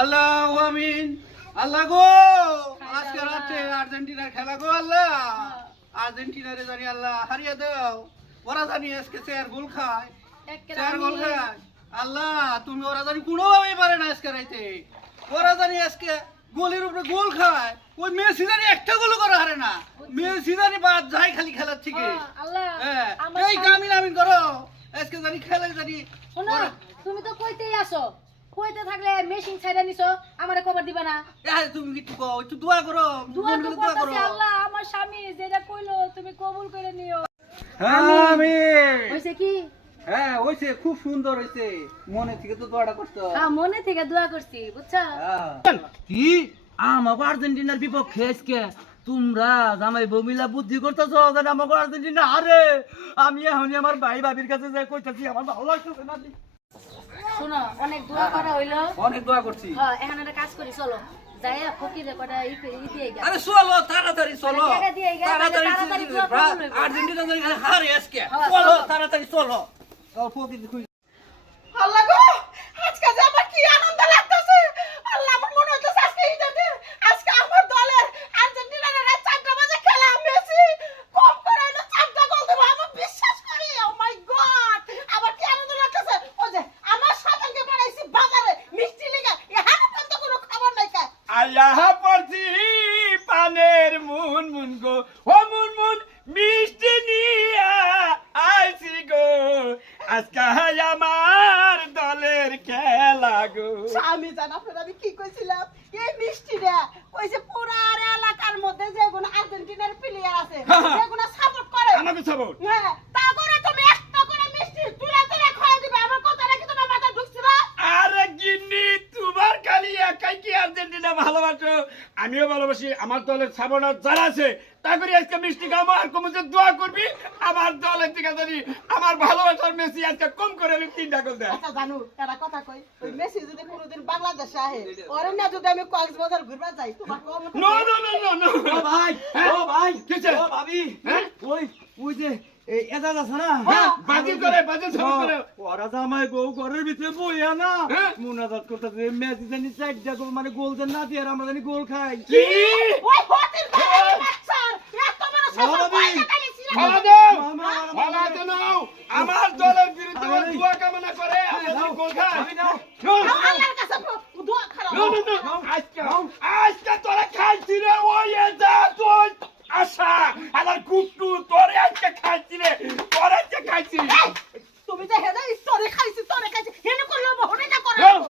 আল্লাহু আমিন। আল্লাহ গো, আজকে রাতে আর্জেন্টিনার খেলা গো আল্লাহ, আর্জেন্টিনারে জানি আল্লাহ হারিয়ে দাও। ওরা জানি আজকে 4 গোল খায়, 4 গোল খায়। আল্লাহ তুমি ওরা জানি কোনোভাবেই পারে না আজকে রাইতে। ওরা জানি আজকে গোলের উপরে গোল খায়, ওই মেসি জানি একটা গোল করে হারে না। মেসি জানি বাদ যায় খালি খেলার থেকে। হ্যাঁ, এই কামিন আমিন করো আজকে জানি খেলে জানি। শোনো, তুমি তো কইতেই আসো, কইতে থাকলে মেশিন ছাইড়া নিছো, আমারে খবর দিবা না। তুমি কি কও, একটু দোয়া করো, দোয়া তো করতেছি, আল্লাহ আমার স্বামী যেটা কইলো তুমি কবুল করে নিও। আমিন। হইছে কি? হ্যাঁ হইছে, খুব সুন্দর হইছে। মনে থেকে তো দোয়াটা করছো। হ্যাঁ, মনে থেকে দোয়া করছি, বুঝছো? কি আমাকে আর্জেন্টিনার বিপক্ষে আজকে তোমরা জামাই বমিলা বুদ্ধি করতেছো যেন আমাকে আর্জেন্টিনা হারে। আমি এখনই আমার ভাই ভাবির কাছে যাই কইতাছি আমার ভালো লাগতেছে না। শোনো, অনেক দোয়া করা হইলো, অনেক দোয়া করছি। হ্যাঁ এখন একটা কাজ করি, চলো যাইয়া ফকিরে কটা দিয়ে গেল। আরে চলো তাড়াতাড়ি চলো, টাকা দিয়ে গেল, তাড়াতাড়ি তাড়াতাড়ি দোয়া কবুল হইবো। আর্জেন্টিনা জানি হারে আজকে। হ্যাঁ, চলো চলো। তাড়াতাড়ি চলো। ফকির খুঁজ। আল্লাহ গো, আজকে যে আমার কি আনন্দ লাগতেছে। আল্লাহ, আমার মনে হইতেছে আজকে ঈদের দিন। আজকে আমার দলের আর্জেন্টিনার রাত 4টা বাজে খেলা। মেসি কম করে হলো 4টা গোল দেব, আমি বিশ্বাস করি। ও মাই গড, আমার কি আনন্দ লাগতেছে। ওই যে আমার সাথে বানাইছি বাজারে মিষ্টি লিগা, এখানে পর্যন্ত কোনো খবর নাই কা। আল্লাহ পড়ছি পানের মুন মুন গো, ও মুন মুন মিষ্টি নিয়া আইছি গো, আজকে আমার দলের খেলা গো। আমি জানা ফের আমি কি কইছিলাম, এই মিষ্টিটা কইছে পুরা এলাকার মধ্যে যেগুলো আর্জেন্টিনার প্লেয়ার আছে যেগুলো সাপোর্ট করে আমাকে সাপোর্ট। হ্যাঁ, তা করে তুমি একটা করে মিষ্টি তুলে তুলে খাওয়া দিবে। আমার কথাটা কি তোমার মাথায় ঢুকছে না? আরে গিন্নি, তোমার খালি একাই কি আর্জেন্টিনা ভালোবাসো? আমিও ভালোবাসি। আমার দলের সাপোর্টার যারা আছে তা করে আজকে মিষ্টি খাবো আর কমছে দোয়া করবি আমার দলের দিকে জানি আমার ভালোবাসার মেসি আজকে কম করে 3টা গোল দেয়। আচ্ছা জানু, একটা কথা কই, ওই মেসি যদি কোনোদিন বাংলাদেশে আহে, ওরে না যদি আমি কক্সবাজার ঘুরবা যাই, তোমার no no no no no. ও ভাই, হ্যাঁ? ও ভাই, কিসে? ও ভাবি, হ্যাঁ? ওই যে এই এজাজ আছে না, হ্যাঁ, বাজি করে বাজি সব করে। ওরা জামাই বউ ঘরের ভিতরে বইয়া না হ্যাঁ? মুনাজাত করতেছে, মেসি জানি 4টা গোল মানে গোল দেন না দিয়ে আর আমরা জানি গোল খাই। কি? ওই হতির বাড়ি বাচ্চার এত বড় সাহস বাবা, পয়সা খালি ছিল। ক্ষমা দাও, মামা, ক্ষমা তো নাও। আমার দলের বিরুদ্ধে ও দোয়া কামনা করে আমরা যদি গোল খাই। নো আল্লাহর কাছে দোয়া করো। No no no. আজকে তোরা খাইছি রে, ওই